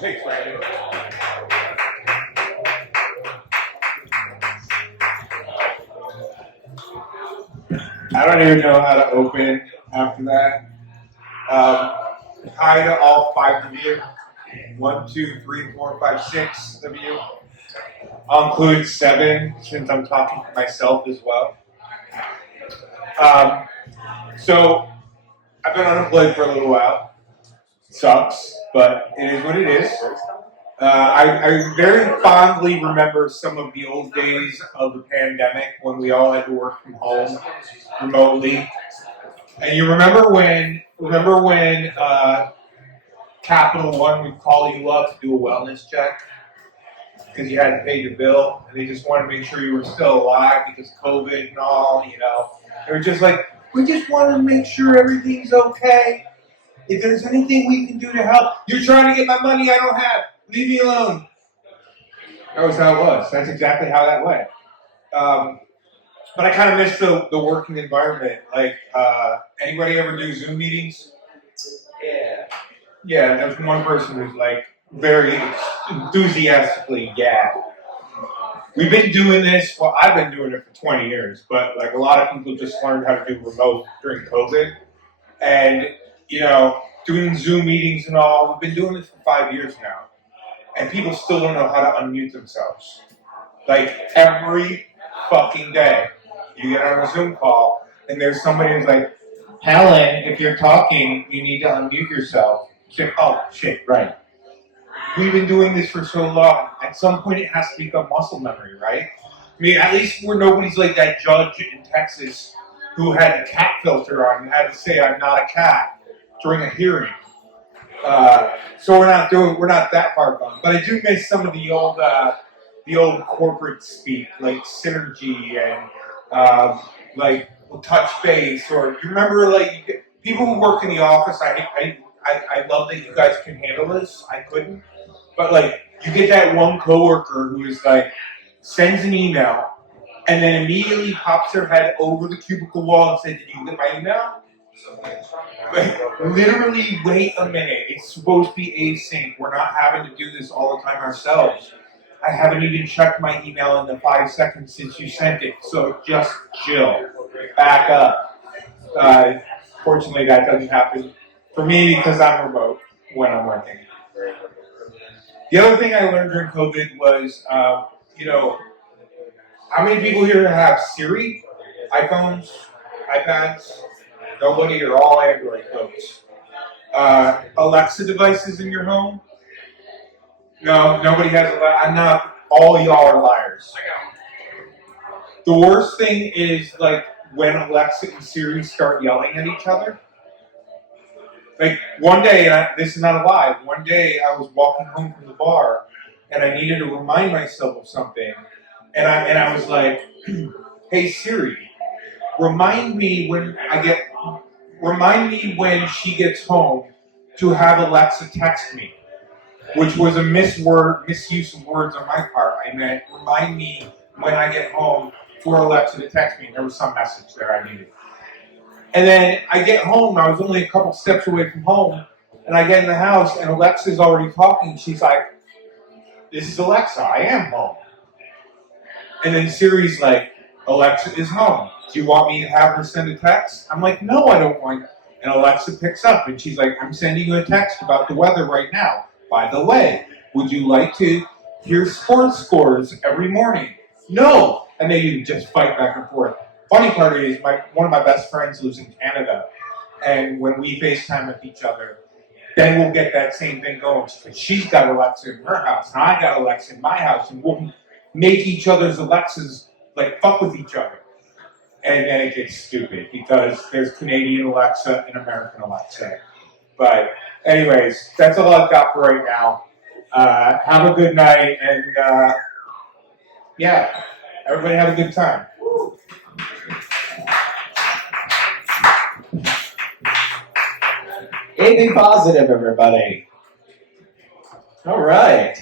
Thanks, Brandon. I don't even know how to open after that. Hi to all 5 of you. 1, 2, 3, 4, 5, 6 of you. I'll include 7 since I'm talking to myself as well. So I've been unemployed for a little while. Sucks, but it is what it is. I very fondly remember some of the old days of the pandemic when we all had to work from home remotely. And you remember when Capital One would call you up to do a wellness check because you hadn't paid your bill, and they just wanted to make sure you were still alive because COVID and all, They were just like, we just want to make sure everything's okay. If there's anything we can do to help, you're trying to get my money I don't have. Leave me alone. That was how it was. That's exactly how that went. But I kind of miss the working environment. Like, anybody ever do Zoom meetings? Yeah. Yeah, there's one person who's like very enthusiastically, yeah. We've been doing this, well, I've been doing it for 20 years, but like a lot of people just learned how to do remote during COVID. And, doing Zoom meetings and all, we've been doing this for 5 years now. And people still don't know how to unmute themselves. Like every fucking day, you get on a Zoom call and there's somebody who's like, Helen, if you're talking, you need to unmute yourself. It's like, oh shit, right. We've been doing this for so long. At some point it has to become muscle memory, right? I mean, at least where nobody's like that judge in Texas who had a cat filter on and had to say I'm not a cat during a hearing. So we're not that far gone. But I do miss some of the old corporate speak, like synergy and like touch base. Or you remember, like people who work in the office. I love that you guys can handle this. I couldn't, but like you get that one coworker who is like sends an email and then immediately pops their head over the cubicle wall and says, "Did you get my email?" Like, literally, wait a minute. It's supposed to be async. We're not having to do this all the time ourselves. I haven't even checked my email in the 5 seconds since you sent it, so just chill. Back up. Fortunately, that doesn't happen for me because I'm remote when I'm working. The other thing I learned during COVID was, how many people here have Siri, iPhones, iPads? Nobody, or all Android folks. Alexa devices in your home? No, nobody has Alexa. I'm not. All y'all are liars. The worst thing is like when Alexa and Siri start yelling at each other. Like one day, this is not a lie. One day I was walking home from the bar, and I needed to remind myself of something, and I was like, "Hey Siri, remind me when she gets home to have Alexa text me," which was a misuse of words on my part. I meant, remind me when I get home for Alexa to text me. There was some message there I needed. And then I get home, I was only a couple steps away from home, and I get in the house, and Alexa's already talking. She's like, "This is Alexa, I am home." And then Siri's like, "Alexa is home. Do you want me to have her send a text?" I'm like, "No, I don't want." And Alexa picks up, and she's like, "I'm sending you a text about the weather right now. By the way, would you like to hear sports scores every morning?" "No." And then you just fight back and forth. Funny part is, one of my best friends lives in Canada, and when we FaceTime with each other, then we'll get that same thing going. She's got Alexa in her house, and I got Alexa in my house, and we'll make each other's Alexas like fuck with each other. And then it gets stupid because there's Canadian Alexa and American Alexa. But anyways, that's all I've got for right now. Have a good night, and everybody have a good time. Be positive, everybody. All right.